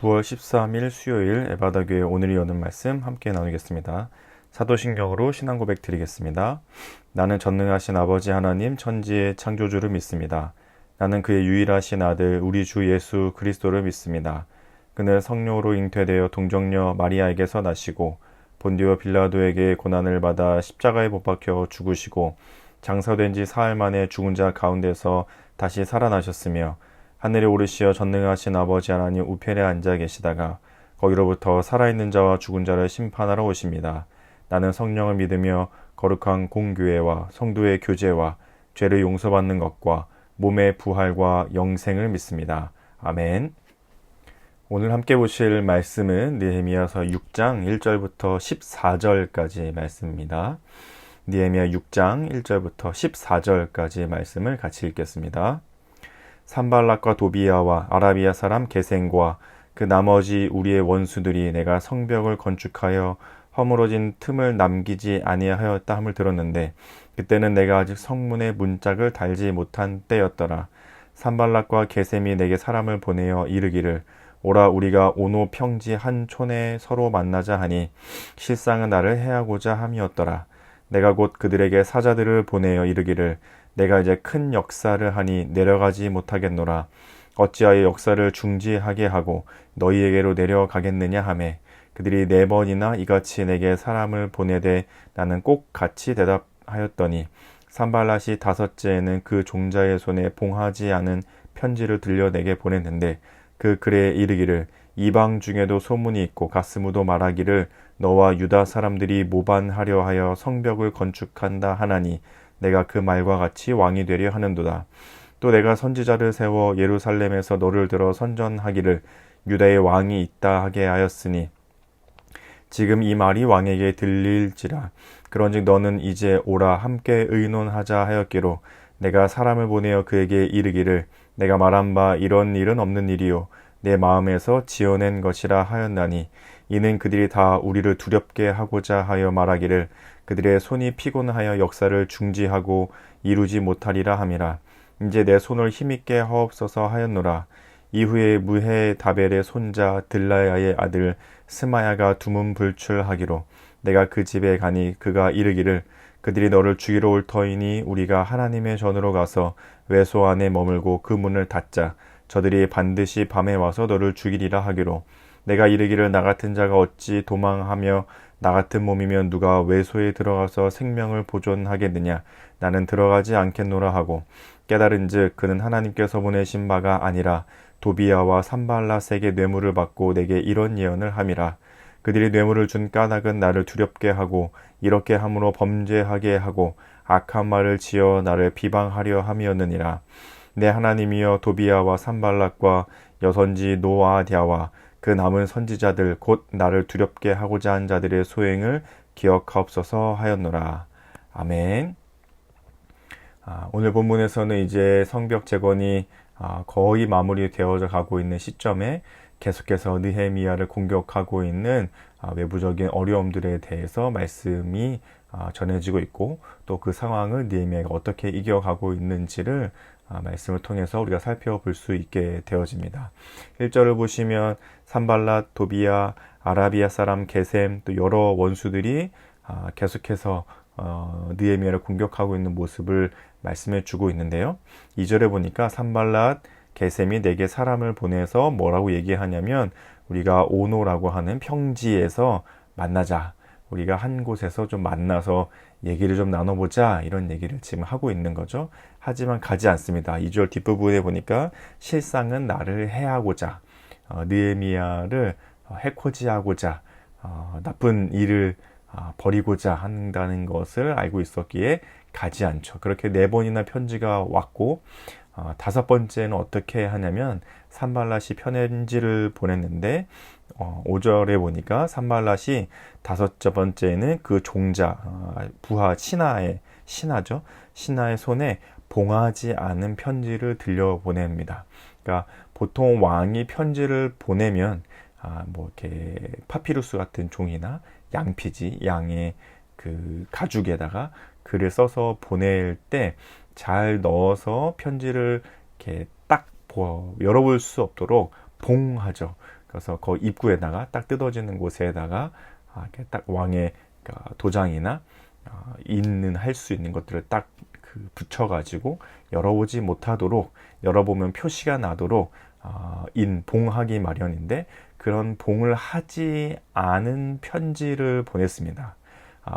9월 13일 수요일 에바다교회 오늘이 여는 말씀 함께 나누겠습니다. 사도신경으로 신앙 고백 드리겠습니다. 나는 전능하신 아버지 하나님 천지의 창조주를 믿습니다. 나는 그의 유일하신 아들 우리 주 예수 그리스도를 믿습니다. 그는 성령으로 잉태되어 동정녀 마리아에게서 나시고 본디오 빌라도에게 고난을 받아 십자가에 못 박혀 죽으시고 장사된 지 사흘 만에 죽은 자 가운데서 다시 살아나셨으며 하늘에 오르시어 전능하신 아버지 하나님 우편에 앉아 계시다가 거기로부터 살아있는 자와 죽은 자를 심판하러 오십니다. 나는 성령을 믿으며 거룩한 공교회와 성도의 교제와 죄를 용서받는 것과 몸의 부활과 영생을 믿습니다. 아멘. 오늘 함께 보실 말씀은 느헤미야서 6장 1절부터 14절까지 말씀입니다. 느헤미야 6장 1절부터 14절까지 말씀을 같이 읽겠습니다. 산발락과 도비야와 아라비아 사람 게셈과 그 나머지 우리의 원수들이 내가 성벽을 건축하여 허물어진 틈을 남기지 아니하였다 함을 들었는데 그때는 내가 아직 성문에 문짝을 달지 못한 때였더라. 산발락과 게셈이 내게 사람을 보내어 이르기를 오라 우리가 오노 평지 한 촌에 서로 만나자 하니 실상은 나를 해하고자 함이었더라. 내가 곧 그들에게 사자들을 보내어 이르기를 내가 이제 큰 역사를 하니 내려가지 못하겠노라. 어찌하여 역사를 중지하게 하고 너희에게로 내려가겠느냐 하매 그들이 4번이나 이같이 내게 사람을 보내되 나는 꼭 같이 대답하였더니 산발랏이 5째에는 그 종자의 손에 봉하지 않은 편지를 들려 내게 보냈는데 그 글에 이르기를 이방 중에도 소문이 있고 가스무도 말하기를 너와 유다 사람들이 모반하려 하여 성벽을 건축한다 하나니 내가 그 말과 같이 왕이 되려 하는도다. 또 내가 선지자를 세워 예루살렘에서 너를 들어 선전하기를 유다의 왕이 있다 하게 하였으니 지금 이 말이 왕에게 들릴지라. 그런즉 너는 이제 오라 함께 의논하자 하였기로 내가 사람을 보내어 그에게 이르기를 내가 말한 바 이런 일은 없는 일이요 내 마음에서 지어낸 것이라 하였나니 이는 그들이 다 우리를 두렵게 하고자 하여 말하기를 그들의 손이 피곤하여 역사를 중지하고 이루지 못하리라 함이라. 이제 내 손을 힘있게 하옵소서 하였노라. 이후에 무헤 다벨의 손자 들라야의 아들 스마야가 두문불출하기로 내가 그 집에 가니 그가 이르기를 그들이 너를 죽이러 올 터이니 우리가 하나님의 전으로 가서 외소 안에 머물고 그 문을 닫자. 저들이 반드시 밤에 와서 너를 죽이리라 하기로 내가 이르기를 나 같은 자가 어찌 도망하며 나 같은 몸이면 누가 외소에 들어가서 생명을 보존하겠느냐. 나는 들어가지 않겠노라 하고 깨달은즉 그는 하나님께서 보내신 바가 아니라 도비야와 산발랏에게 뇌물을 받고 내게 이런 예언을 함이라. 그들이 뇌물을 준 까닭은 나를 두렵게 하고 이렇게 함으로 범죄하게 하고 악한 말을 지어 나를 비방하려 함이었느니라. 내 하나님이여 도비야와 산발랏과 여선지 노아디아와 그 남은 선지자들 곧 나를 두렵게 하고자 한 자들의 소행을 기억하옵소서 하였노라. 아멘. 오늘 본문에서는 이제 성벽 재건이 거의 마무리되어져 가고 있는 시점에 계속해서 느헤미야를 공격하고 있는 외부적인 어려움들에 대해서 말씀이 전해지고 있고 또 그 상황을 느헤미야가 어떻게 이겨가고 있는지를 말씀을 통해서 우리가 살펴볼 수 있게 되어집니다. 1절을 보시면 산발랏, 도비야, 아라비아 사람 게셈 또 여러 원수들이 계속해서 느헤미야를 공격하고 있는 모습을 말씀해 주고 있는데요. 2절에 보니까 산발랏, 게셈이 내게 사람을 보내서 뭐라고 얘기하냐면 우리가 오노라고 하는 평지에서 만나자. 우리가 한 곳에서 좀 만나서 얘기를 좀 나눠보자 이런 얘기를 지금 하고 있는 거죠. 하지만 가지 않습니다. 2절 뒷부분에 보니까 실상은 나를 해하고자 느헤미야를 해코지하고자 나쁜 일을 버리고자 한다는 것을 알고 있었기에 가지 않죠. 그렇게 4번이나 편지가 왔고 5번째는 어떻게 하냐면 산발랏이 편지를 보냈는데 5절에 보니까 산발랏이 5번째는 그 종자 부하 신하죠. 신하의 손에 봉하지 않은 편지를 들려보냅니다. 그러니까 보통 왕이 편지를 보내면 뭐 이렇게 파피루스 같은 종이나 양피지 양의 그 가죽에다가 글을 써서 보낼 때 잘 넣어서 편지를 이렇게 딱 열어볼 수 없도록 봉하죠. 그래서 그 입구에다가 딱 뜯어지는 곳에다가 이렇게 딱 왕의 도장이나 있는 할 수 있는 것들을 딱 붙여가지고 열어보지 못하도록, 열어보면 표시가 나도록 봉하기 마련인데, 그런 봉을 하지 않은 편지를 보냈습니다.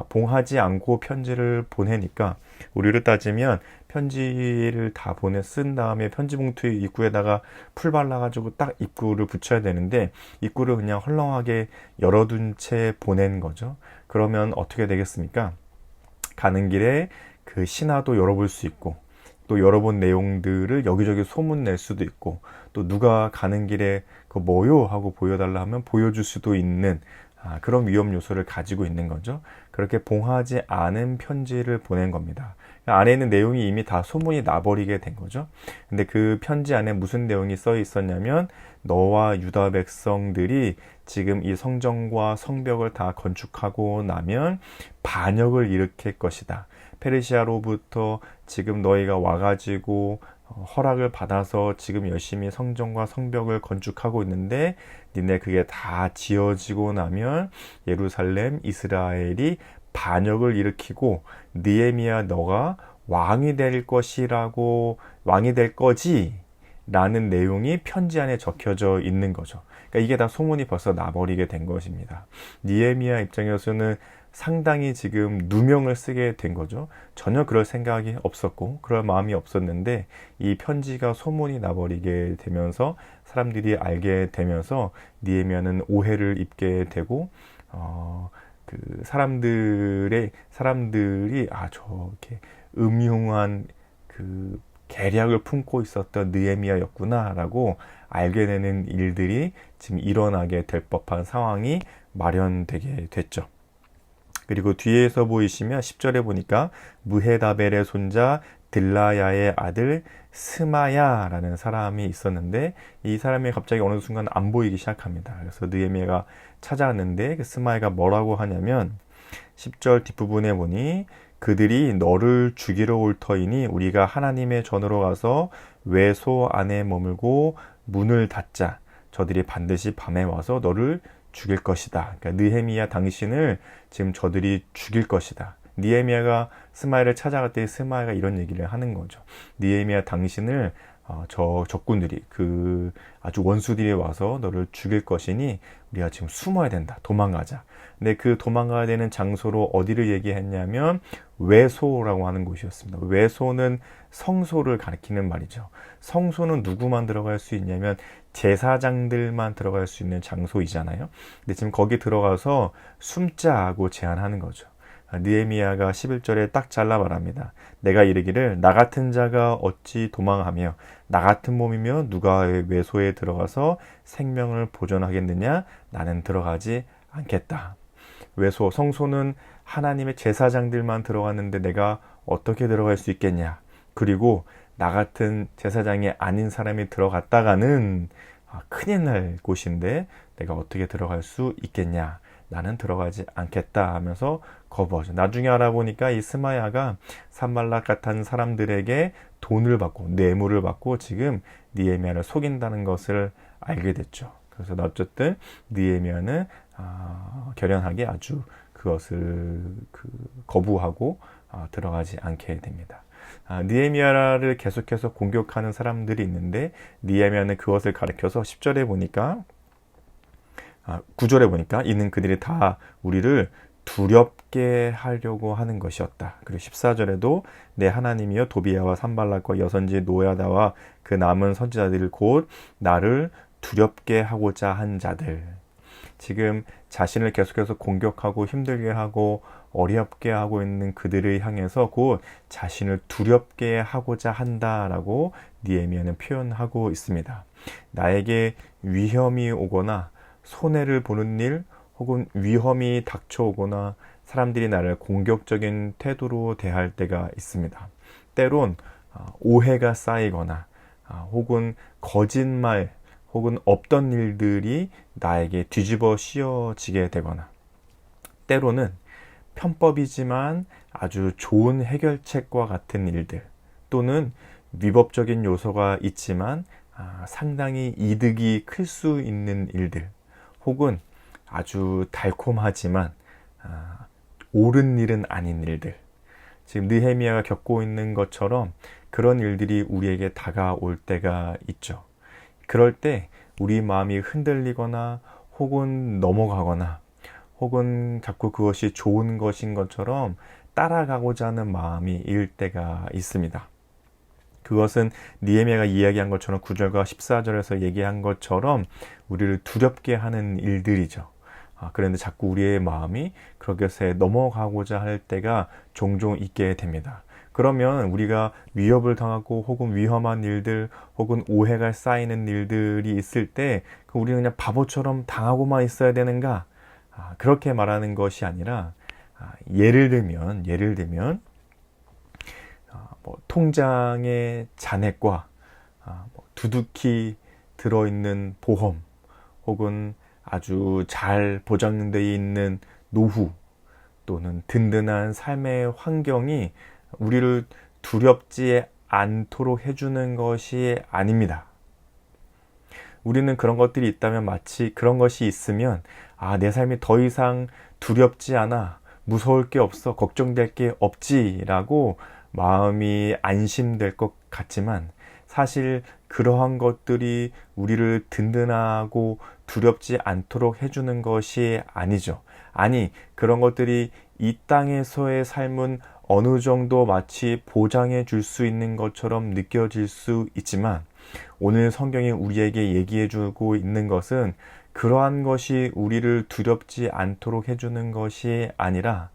봉하지 않고 편지를 보내니까 우리로 따지면 편지를 다 쓴 다음에 편지 봉투 입구에다가 풀 발라가지고 딱 입구를 붙여야 되는데, 입구를 그냥 헐렁하게 열어둔 채 보낸 거죠. 그러면 어떻게 되겠습니까? 가는 길에 그 신화도 열어볼 수 있고, 또 열어본 내용들을 여기저기 소문낼 수도 있고, 또 누가 가는 길에 그 뭐요? 하고 보여달라 하면 보여줄 수도 있는 그런 위험 요소를 가지고 있는 거죠. 그렇게 봉하지 않은 편지를 보낸 겁니다. 안에 있는 내용이 이미 다 소문이 나버리게 된 거죠. 근데 그 편지 안에 무슨 내용이 써 있었냐면, 너와 유다 백성들이 지금 이 성전과 성벽을 다 건축하고 나면 반역을 일으킬 것이다. 페르시아로부터 지금 너희가 와가지고 허락을 받아서 지금 열심히 성전과 성벽을 건축하고 있는데, 니네 그게 다 지어지고 나면 예루살렘, 이스라엘이 반역을 일으키고 느헤미야 너가 왕이 될 것이라고, 왕이 될 거지 라는 내용이 편지 안에 적혀져 있는 거죠. 그러니까 이게 다 소문이 벌써 나버리게 된 것입니다. 느헤미야 입장에서는 상당히 지금 누명을 쓰게 된 거죠. 전혀 그럴 생각이 없었고 그럴 마음이 없었는데, 이 편지가 소문이 나버리게 되면서, 사람들이 알게 되면서 느헤미야는 오해를 입게 되고, 사람들이 저렇게 음흉한 계략을 품고 있었던 느헤미야였구나라고 알게 되는 일들이 지금 일어나게 될 법한 상황이 마련되게 됐죠. 그리고 뒤에서 보이시면 10절에 보니까 무헤다벨의 손자 들라야의 아들 스마야라는 사람이 있었는데, 이 사람이 갑자기 어느 순간 안 보이기 시작합니다. 그래서 느헤미야가 찾아왔는데, 그 스마야가 뭐라고 하냐면 10절 뒷부분에 보니, 그들이 너를 죽이러 올 터이니 우리가 하나님의 전으로 가서 외소 안에 머물고 문을 닫자. 저들이 반드시 밤에 와서 너를 죽일 것이다. 그러니까 느헤미야 당신을 지금 저들이 죽일 것이다. 느헤미야가 스마야를 찾아갈 때 스마야가 이런 얘기를 하는 거죠. 느헤미야 당신을 저 적군들이, 아주 원수들이 와서 너를 죽일 것이니 우리가 지금 숨어야 된다. 도망가자. 근데 그 도망가야 되는 장소로 어디를 얘기했냐면 외소라고 하는 곳이었습니다. 외소는 성소를 가리키는 말이죠. 성소는 누구만 들어갈 수 있냐면 제사장들만 들어갈 수 있는 장소이잖아요. 근데 지금 거기 들어가서 숨자고 제안하는 거죠. 느헤미야가 11절에 딱 잘라 말합니다. 내가 이르기를 나 같은 자가 어찌 도망하며 나 같은 몸이며 누가 외소에 들어가서 생명을 보존하겠느냐? 나는 들어가지 않겠다. 외소, 성소는 하나님의 제사장들만 들어갔는데 내가 어떻게 들어갈 수 있겠냐? 그리고 나 같은 제사장이 아닌 사람이 들어갔다가는 큰일 날 곳인데 내가 어떻게 들어갈 수 있겠냐? 나는 들어가지 않겠다 하면서 거부하죠. 나중에 알아보니까 이 스마야가 산발락 같은 사람들에게 돈을 받고 뇌물을 받고 지금 느헤미야를 속인다는 것을 알게 됐죠. 그래서 어쨌든 느헤미야는 결연하게 아주 그것을 거부하고 들어가지 않게 됩니다. 느헤미야를 계속해서 공격하는 사람들이 있는데, 느헤미야는 그것을 가리켜서 10절에 보니까 9절에 보니까 이는 그들이 다 우리를 두렵게 하려고 하는 것이었다. 그리고 14절에도 내 하나님이여 도비야와 산발락과 여선지 노야다와 그 남은 선지자들을 곧 나를 두렵게 하고자 한 자들. 지금 자신을 계속해서 공격하고 힘들게 하고 어렵게 하고 있는 그들을 향해서 곧 자신을 두렵게 하고자 한다라고 느헤미야는 표현하고 있습니다. 나에게 위험이 오거나 손해를 보는 일 혹은 위험이 닥쳐오거나 사람들이 나를 공격적인 태도로 대할 때가 있습니다. 때론 오해가 쌓이거나 혹은 거짓말 혹은 없던 일들이 나에게 뒤집어 씌워지게 되거나, 때로는 편법이지만 아주 좋은 해결책과 같은 일들, 또는 위법적인 요소가 있지만 상당히 이득이 클 수 있는 일들, 혹은 아주 달콤하지만 옳은 일은 아닌 일들, 지금 느헤미야가 겪고 있는 것처럼 그런 일들이 우리에게 다가올 때가 있죠. 그럴 때 우리 마음이 흔들리거나 혹은 넘어가거나 혹은 자꾸 그것이 좋은 것인 것처럼 따라가고자 하는 마음이 일 때가 있습니다. 그것은 느헤미야가 이야기한 것처럼 9절과 14절에서 얘기한 것처럼 우리를 두렵게 하는 일들이죠. 그런데 자꾸 우리의 마음이 그것에 넘어가고자 할 때가 종종 있게 됩니다. 그러면 우리가 위협을 당하고 혹은 위험한 일들 혹은 오해가 쌓이는 일들이 있을 때 우리는 그냥 바보처럼 당하고만 있어야 되는가? 그렇게 말하는 것이 아니라 예를 들면 통장의 잔액과 두둑히 들어있는 보험 혹은 아주 잘 보장되어 있는 노후 또는 든든한 삶의 환경이 우리를 두렵지 않도록 해주는 것이 아닙니다. 우리는 그런 것들이 있다면 마치 그런 것이 있으면 내 삶이 더 이상 두렵지 않아, 무서울 게 없어, 걱정될 게 없지라고 마음이 안심될 것 같지만 사실 그러한 것들이 우리를 든든하고 두렵지 않도록 해주는 것이 아니죠. 아니, 그런 것들이 이 땅에서의 삶은 어느 정도 마치 보장해 줄 수 있는 것처럼 느껴질 수 있지만 오늘 성경이 우리에게 얘기해 주고 있는 것은 그러한 것이 우리를 두렵지 않도록 해주는 것이 아니라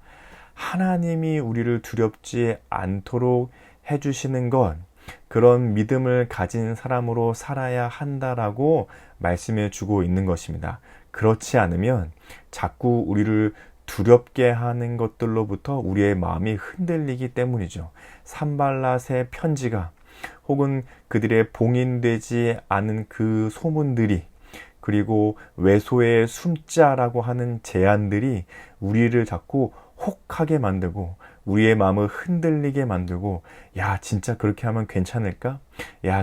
하나님이 우리를 두렵지 않도록 해주시는 것, 그런 믿음을 가진 사람으로 살아야 한다라고 말씀해 주고 있는 것입니다. 그렇지 않으면 자꾸 우리를 두렵게 하는 것들로부터 우리의 마음이 흔들리기 때문이죠. 산발랏의 편지가 혹은 그들의 봉인되지 않은 그 소문들이 그리고 외소의 숨자라고 하는 제안들이 우리를 자꾸 혹하게 만들고 우리의 마음을 흔들리게 만들고 진짜 그렇게 하면 괜찮을까?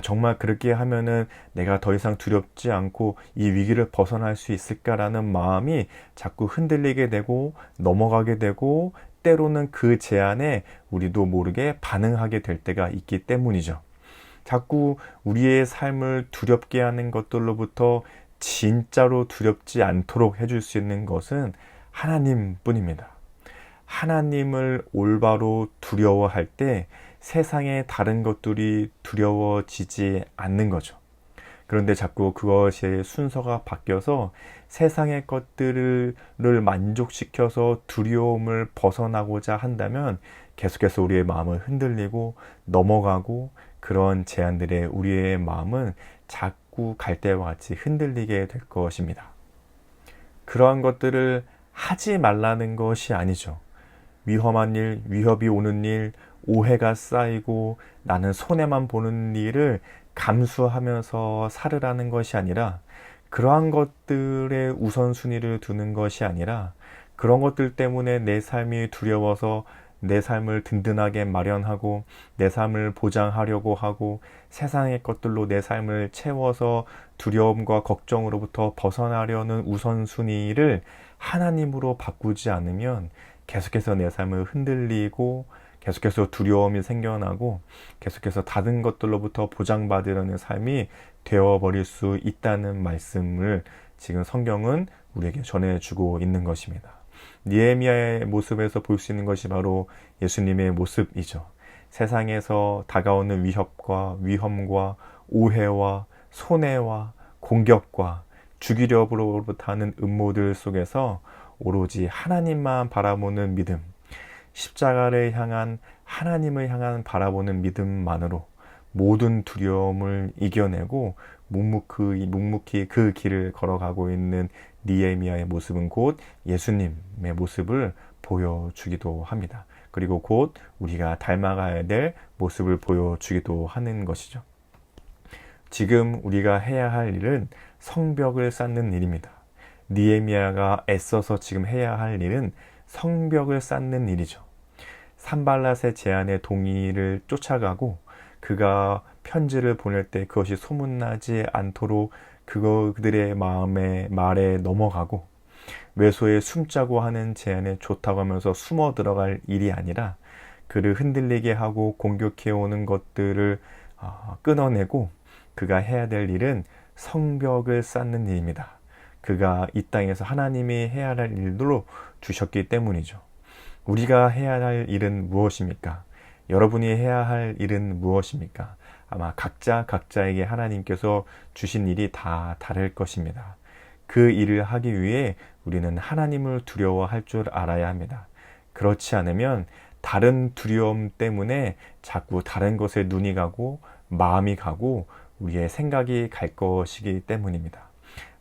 정말 그렇게 하면은 내가 더 이상 두렵지 않고 이 위기를 벗어날 수 있을까라는 마음이 자꾸 흔들리게 되고 넘어가게 되고 때로는 그 제안에 우리도 모르게 반응하게 될 때가 있기 때문이죠. 자꾸 우리의 삶을 두렵게 하는 것들로부터 진짜로 두렵지 않도록 해줄 수 있는 것은 하나님뿐입니다. 하나님을 올바로 두려워할 때 세상의 다른 것들이 두려워지지 않는 거죠. 그런데 자꾸 그것의 순서가 바뀌어서 세상의 것들을 만족시켜서 두려움을 벗어나고자 한다면 계속해서 우리의 마음을 흔들리고 넘어가고 그런 제안들에 우리의 마음은 자꾸 갈대와 같이 흔들리게 될 것입니다. 그러한 것들을 하지 말라는 것이 아니죠. 위험한 일, 위협이 오는 일, 오해가 쌓이고 나는 손해만 보는 일을 감수하면서 살으라는 것이 아니라 그러한 것들의 우선순위를 두는 것이 아니라 그런 것들 때문에 내 삶이 두려워서 내 삶을 든든하게 마련하고 내 삶을 보장하려고 하고 세상의 것들로 내 삶을 채워서 두려움과 걱정으로부터 벗어나려는 우선순위를 하나님으로 바꾸지 않으면 계속해서 내 삶을 흔들리고 계속해서 두려움이 생겨나고 계속해서 다른 것들로부터 보장받으려는 삶이 되어버릴 수 있다는 말씀을 지금 성경은 우리에게 전해주고 있는 것입니다. 느헤미야의 모습에서 볼 수 있는 것이 바로 예수님의 모습이죠. 세상에서 다가오는 위협과 위험과 오해와 손해와 공격과 죽이려고부터 하는 음모들 속에서 오로지 하나님만 바라보는 믿음, 십자가를 향한 하나님을 향한 바라보는 믿음만으로 모든 두려움을 이겨내고 묵묵히 그 길을 걸어가고 있는 느헤미야의 모습은 곧 예수님의 모습을 보여주기도 합니다. 그리고 곧 우리가 닮아가야 될 모습을 보여주기도 하는 것이죠. 지금 우리가 해야 할 일은 성벽을 쌓는 일입니다. 느헤미야가 애써서 지금 해야 할 일은 성벽을 쌓는 일이죠. 산발랏의 제안에 동의를 쫓아가고 그가 편지를 보낼 때 그것이 소문나지 않도록 그들의 말에 넘어가고, 외소에 숨자고 하는 제안에 좋다고 하면서 숨어 들어갈 일이 아니라 그를 흔들리게 하고 공격해오는 것들을 끊어내고, 그가 해야 될 일은 성벽을 쌓는 일입니다. 그가 이 땅에서 하나님이 해야 할 일로 주셨기 때문이죠. 우리가 해야 할 일은 무엇입니까? 여러분이 해야 할 일은 무엇입니까? 아마 각자에게 하나님께서 주신 일이 다 다를 것입니다. 그 일을 하기 위해 우리는 하나님을 두려워할 줄 알아야 합니다. 그렇지 않으면 다른 두려움 때문에 자꾸 다른 것에 눈이 가고 마음이 가고 우리의 생각이 갈 것이기 때문입니다.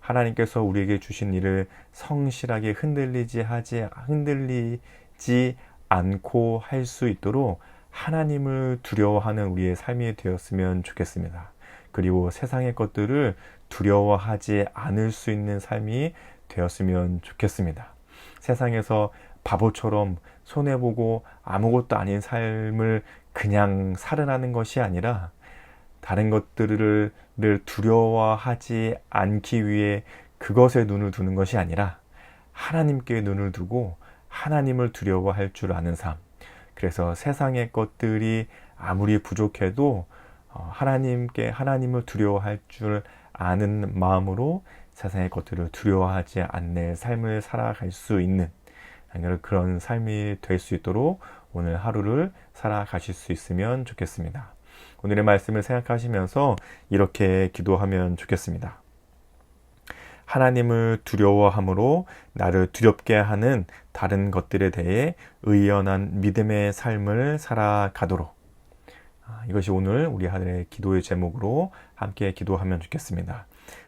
하나님께서 우리에게 주신 일을 성실하게 흔들리지 않고 할 수 있도록 하나님을 두려워하는 우리의 삶이 되었으면 좋겠습니다. 그리고 세상의 것들을 두려워하지 않을 수 있는 삶이 되었으면 좋겠습니다. 세상에서 바보처럼 손해보고 아무것도 아닌 삶을 그냥 살아가는 것이 아니라, 다른 것들을 두려워하지 않기 위해 그것에 눈을 두는 것이 아니라 하나님께 눈을 두고 하나님을 두려워할 줄 아는 삶. 그래서 세상의 것들이 아무리 부족해도 하나님을 두려워할 줄 아는 마음으로 세상의 것들을 두려워하지 않는 삶을 살아갈 수 있는 그런 삶이 될 수 있도록 오늘 하루를 살아가실 수 있으면 좋겠습니다. 오늘의 말씀을 생각하시면서 이렇게 기도하면 좋겠습니다. 하나님을 두려워함으로 나를 두렵게 하는 다른 것들에 대해 의연한 믿음의 삶을 살아가도록, 이것이 오늘 우리 하늘의 기도의 제목으로 함께 기도하면 좋겠습니다.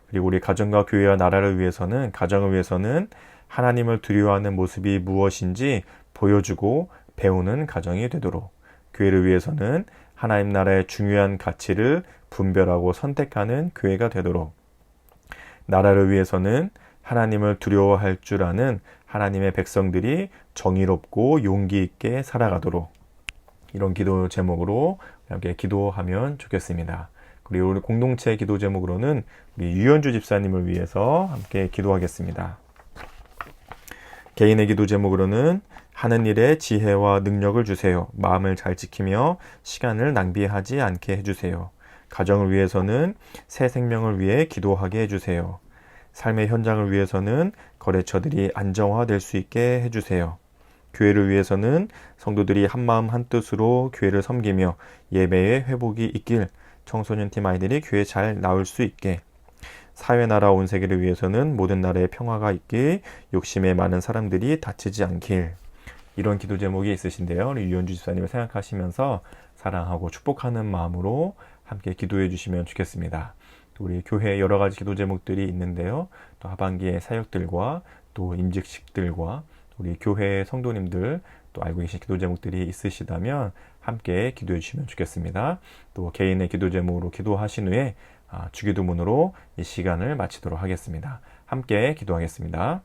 그리고 우리 가정과 교회와 나라를 위해서는, 가정을 위해서는 하나님을 두려워하는 모습이 무엇인지 보여주고 배우는 가정이 되도록, 교회를 위해서는 하나님 나라의 중요한 가치를 분별하고 선택하는 교회가 되도록, 나라를 위해서는 하나님을 두려워할 줄 아는 하나님의 백성들이 정의롭고 용기 있게 살아가도록, 이런 기도 제목으로 함께 기도하면 좋겠습니다. 그리고 우리 공동체 기도 제목으로는 우리 유현주 집사님을 위해서 함께 기도하겠습니다. 개인의 기도 제목으로는 하는 일에 지혜와 능력을 주세요. 마음을 잘 지키며 시간을 낭비하지 않게 해주세요. 가정을 위해서는 새 생명을 위해 기도하게 해주세요. 삶의 현장을 위해서는 거래처들이 안정화될 수 있게 해주세요. 교회를 위해서는 성도들이 한마음 한뜻으로 교회를 섬기며 예배의 회복이 있길, 청소년팀 아이들이 교회 잘 나올 수 있게, 사회 나라 온 세계를 위해서는 모든 나라에 평화가 있길, 욕심에 많은 사람들이 다치지 않길, 이런 기도 제목이 있으신데요. 우리 유현주 집사님을 생각하시면서 사랑하고 축복하는 마음으로 함께 기도해 주시면 좋겠습니다. 또 우리 교회 여러 가지 기도 제목들이 있는데요. 또 하반기에 사역들과 또 임직식들과 우리 교회 성도님들 또 알고 계신 기도 제목들이 있으시다면 함께 기도해 주시면 좋겠습니다. 또 개인의 기도 제목으로 기도하신 후에 주기도문으로 이 시간을 마치도록 하겠습니다. 함께 기도하겠습니다.